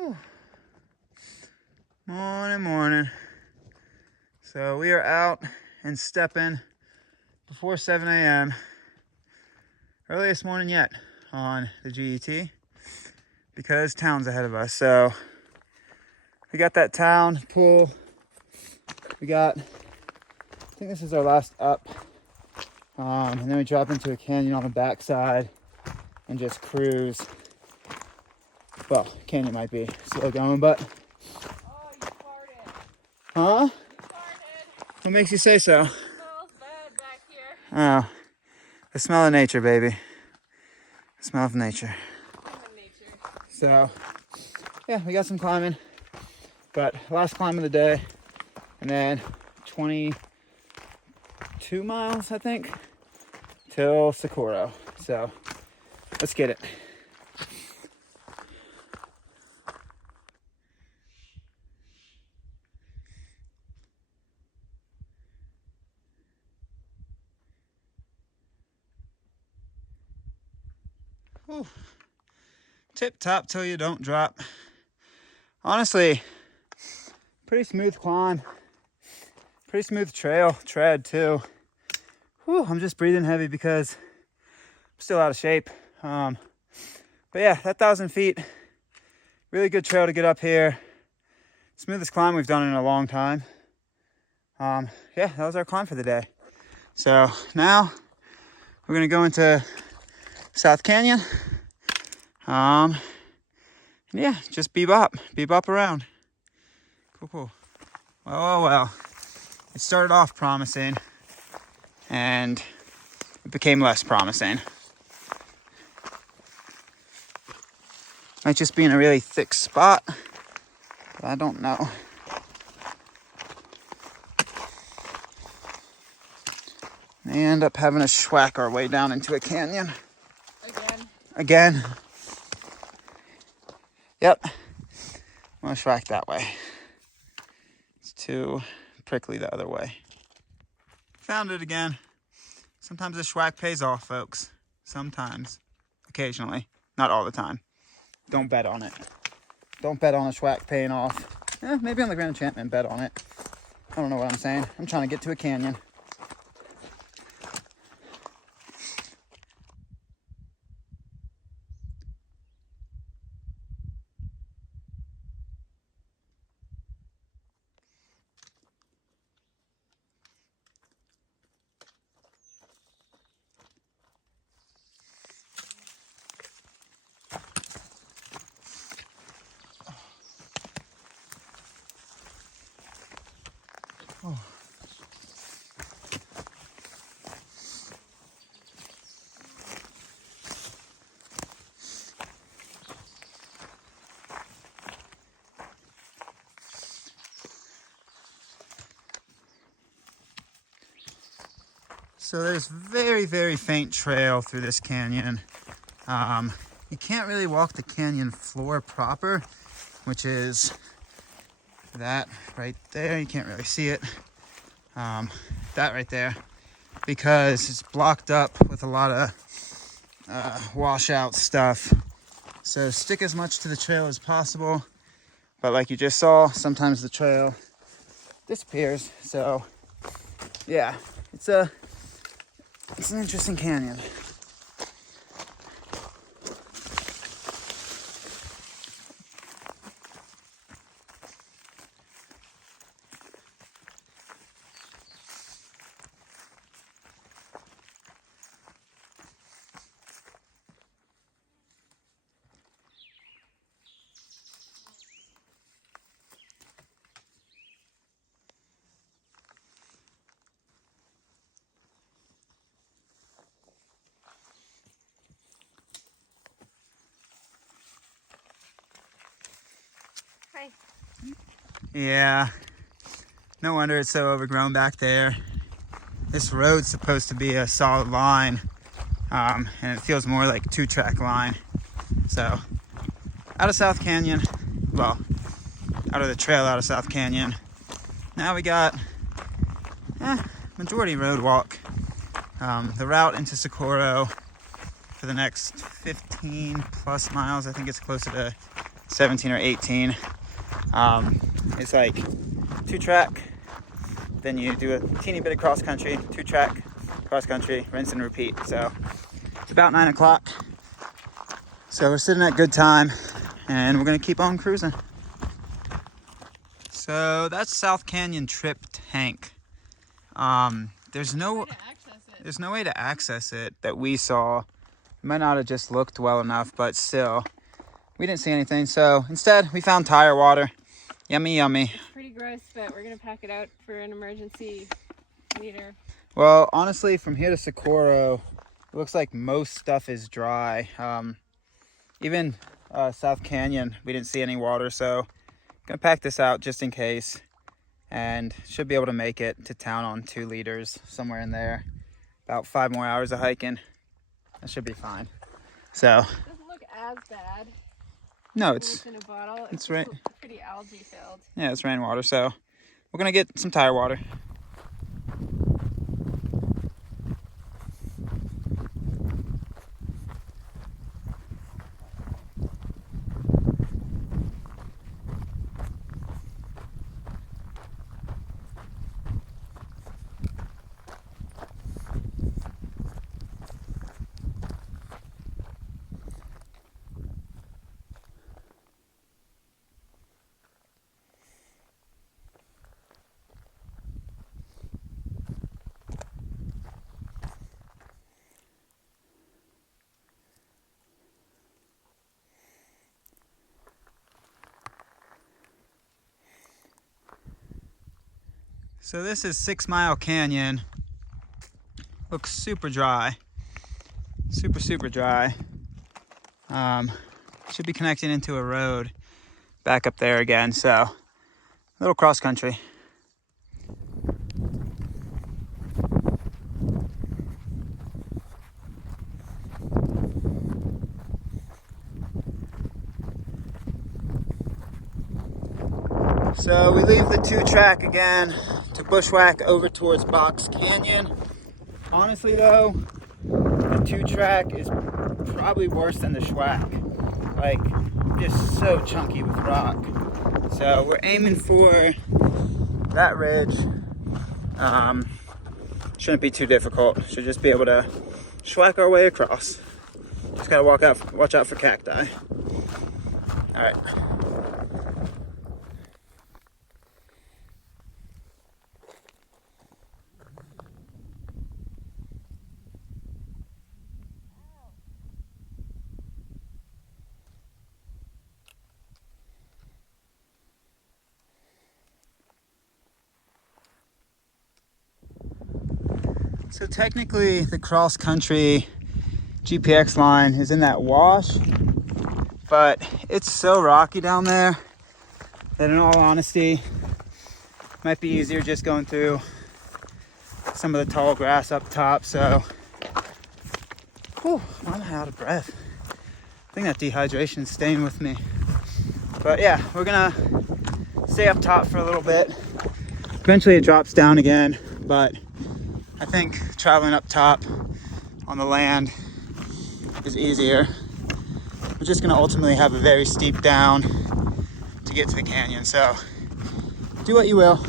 Whew. Morning. So we are out and stepping before 7 a.m. Earliest morning yet on the GET because town's ahead of us. So we got that town pool. I think this is our last up. And then we drop into a canyon on the backside and just cruise. Well, canyon might be slow going, but. Oh, you farted. Huh? You farted. What makes you say so? It smells bad back here. Oh, the smell of nature, baby. The smell of nature. Human nature. So, yeah, we got some climbing, but last climb of the day, and then 22 miles, I think, till Socorro. So, let's get it. Whew. Tip top till you don't drop. Honestly, pretty smooth climb. Pretty smooth tread too. Whew, I'm just breathing heavy because I'm still out of shape. But yeah, that 1,000 feet, really good trail to get up here. Smoothest climb we've done in a long time. Yeah, that was our climb for the day. So now we're gonna go into South Canyon. Yeah, just bebop around. Cool. Well. It started off promising and it became less promising. Might just be in a really thick spot, but I don't know. May end up having to schwack our way down into a canyon. Again. Yep. I'm gonna schwack that way. It's too prickly the other way. Found it again. Sometimes a schwack pays off, folks. Sometimes. Occasionally. Not all the time. Don't bet on it. Don't bet on a schwack paying off. Maybe on the Grand Enchantment, bet on it. I don't know what I'm saying. I'm trying to get to a canyon. Oh. So there's very faint trail through this canyon. You can't really walk the canyon floor proper, which is that right there. You can't really see it. That right there, because it's blocked up with a lot of washout stuff. So stick as much to the trail as possible. But like you just saw, sometimes the trail disappears. So yeah, it's an interesting canyon. Hi. Yeah, no wonder it's so overgrown back there. This road's supposed to be a solid line, and it feels more like a 2-track line. So, out of South Canyon, well, out of the trail out of South Canyon. Now we got majority road walk. The route into Socorro for the next 15 plus miles. I think it's closer to 17 or 18. It's like 2-track, then you do a teeny bit of cross country, 2-track, cross country, rinse and repeat. So it's about 9 o'clock. So we're sitting at good time and we're gonna keep on cruising. So that's South Canyon Trip Tank. There's no way to access it that we saw. It might not have just looked well enough, but still, we didn't see anything. So instead, we found tire water. Yummy, yummy. It's pretty gross, but we're gonna pack it out for an emergency later. Well, honestly, from here to Socorro, it looks like most stuff is dry. Even South Canyon, we didn't see any water, so gonna pack this out just in case, and should be able to make it to town on 2 liters, somewhere in there. About 5 more hours of hiking. That should be fine. So. It doesn't look as bad. No, It's in a bottle. It's right. Pretty algae filled. Yeah, it's rainwater, so we're gonna get some tire water. So this is 6 Mile Canyon. Looks super dry. Super dry. Should be connecting into a road back up there again. So a little cross country. So we leave the 2-track again to bushwhack over towards Box Canyon. Honestly though, the 2-track is probably worse than the schwack. Like, just so chunky with rock. So we're aiming for that ridge. Shouldn't be too difficult. Should just be able to schwack our way across. Just gotta watch out for cacti. All right. So technically the cross country GPX line is in that wash, but it's so rocky down there that in all honesty, might be easier just going through some of the tall grass up top. So, whew, I'm out of breath. I think that dehydration is staying with me. But yeah, we're gonna stay up top for a little bit. Eventually it drops down again, but I think traveling up top on the land is easier. We're just gonna ultimately have a very steep down to get to the canyon, so do what you will.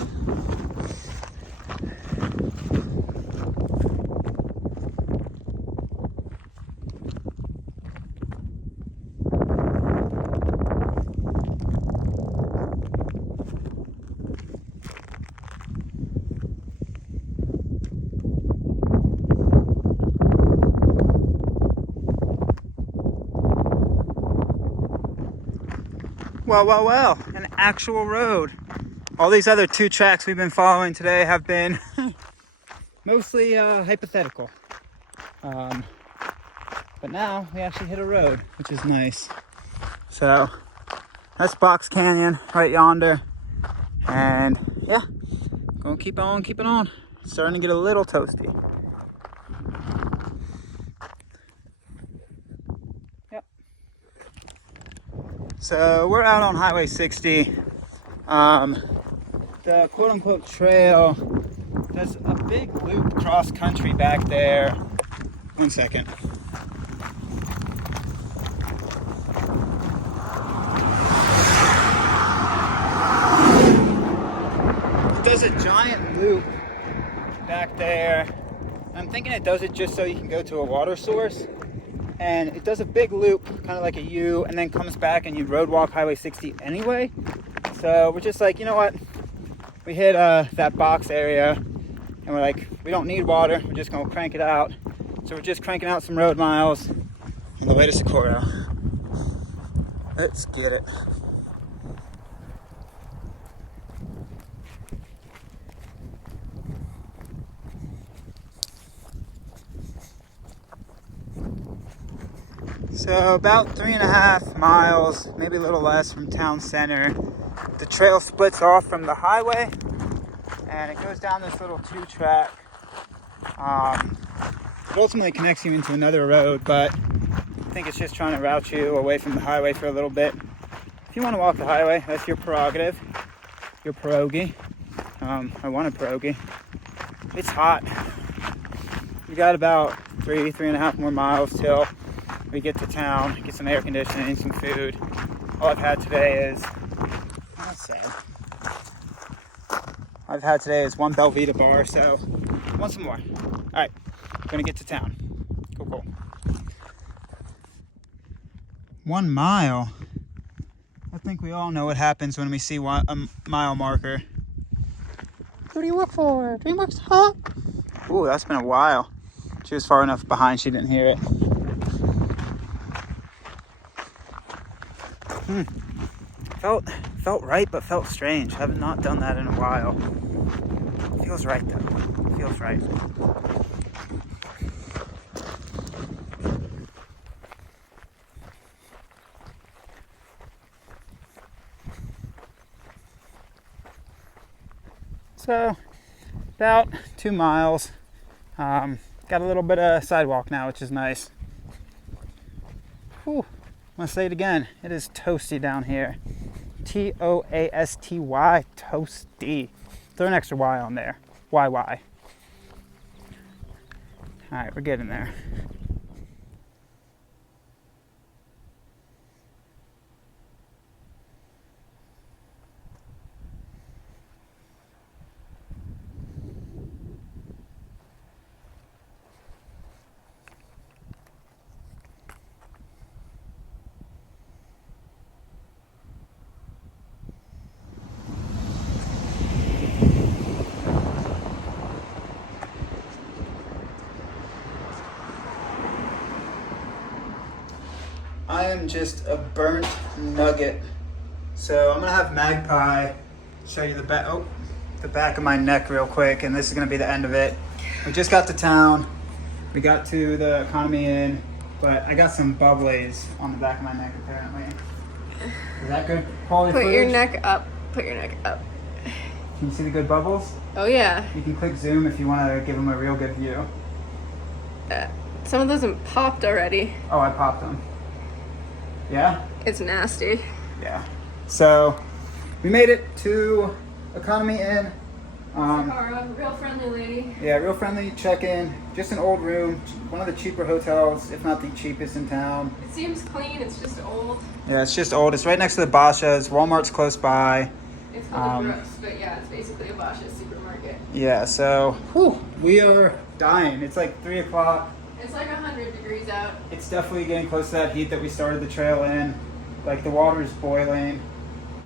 Well, an actual road. All these other 2 tracks we've been following today have been mostly hypothetical. But now we actually hit a road, which is nice. So that's Box Canyon right yonder. And yeah, gonna keep on keeping on. It's starting to get a little toasty. So we're out on Highway 60. The quote-unquote trail does a big loop cross country back there. One second. loop back there. I'm thinking it does it just so you can go to a water source. And it does a big loop, kind of like a U, and then comes back and you road walk Highway 60 anyway. So we're just like, you know what? We hit that box area, and we're like, we don't need water. We're just gonna crank it out. So we're just cranking out some road miles on the way to Socorro. Let's get it. So about 3.5 miles, maybe a little less from town center. The trail splits off from the highway and it goes down this little 2-track. It ultimately connects you into another road, but I think it's just trying to route you away from the highway for a little bit. If you want to walk the highway, that's your prerogative, your pierogi. I want a pierogi. It's hot. We got about 3.5 more miles till we get to town, get some air conditioning, some food. All I've had today is, that's sad. I've had today is one Belvita bar, so want some more. All right, gonna get to town. Cool. 1 mile. I think we all know what happens when we see a mile marker. What do you work for? DreamWorks, huh? Ooh, that's been a while. She was far enough behind she didn't hear it. Felt right, but felt strange. Have not done that in a while. Feels right though. Feels right. So, about 2 miles. Got a little bit of sidewalk now, which is nice. Whew. I'm gonna say it again. It is toasty down here. Toasty, toasty. Throw an extra Y on there. YY. All right, we're getting there. I am just a burnt nugget. So I'm gonna have Magpie show you the back of my neck real quick, and this is gonna be the end of it. We just got to town. We got to the Economy Inn, but I got some bubblies on the back of my neck apparently. Is that good quality footage? Put your neck up. Put your neck up. Can you see the good bubbles? Oh yeah. You can click zoom if you want to give them a real good view. Some of those have popped already. Oh, I popped them. Yeah? It's nasty. Yeah. So, we made it to Economy Inn. Sakara, real friendly lady. Yeah, real friendly check-in. Just an old room. One of the cheaper hotels, if not the cheapest in town. It seems clean, it's just old. Yeah, it's just old. It's right next to the Basha's. Walmart's close by. It's called the Brooks, but yeah, it's basically a Basha's supermarket. Yeah, so, we are dying. It's like 3 o'clock. It's like 100 degrees out. It's definitely getting close to that heat that we started the trail in. Like, the water is boiling.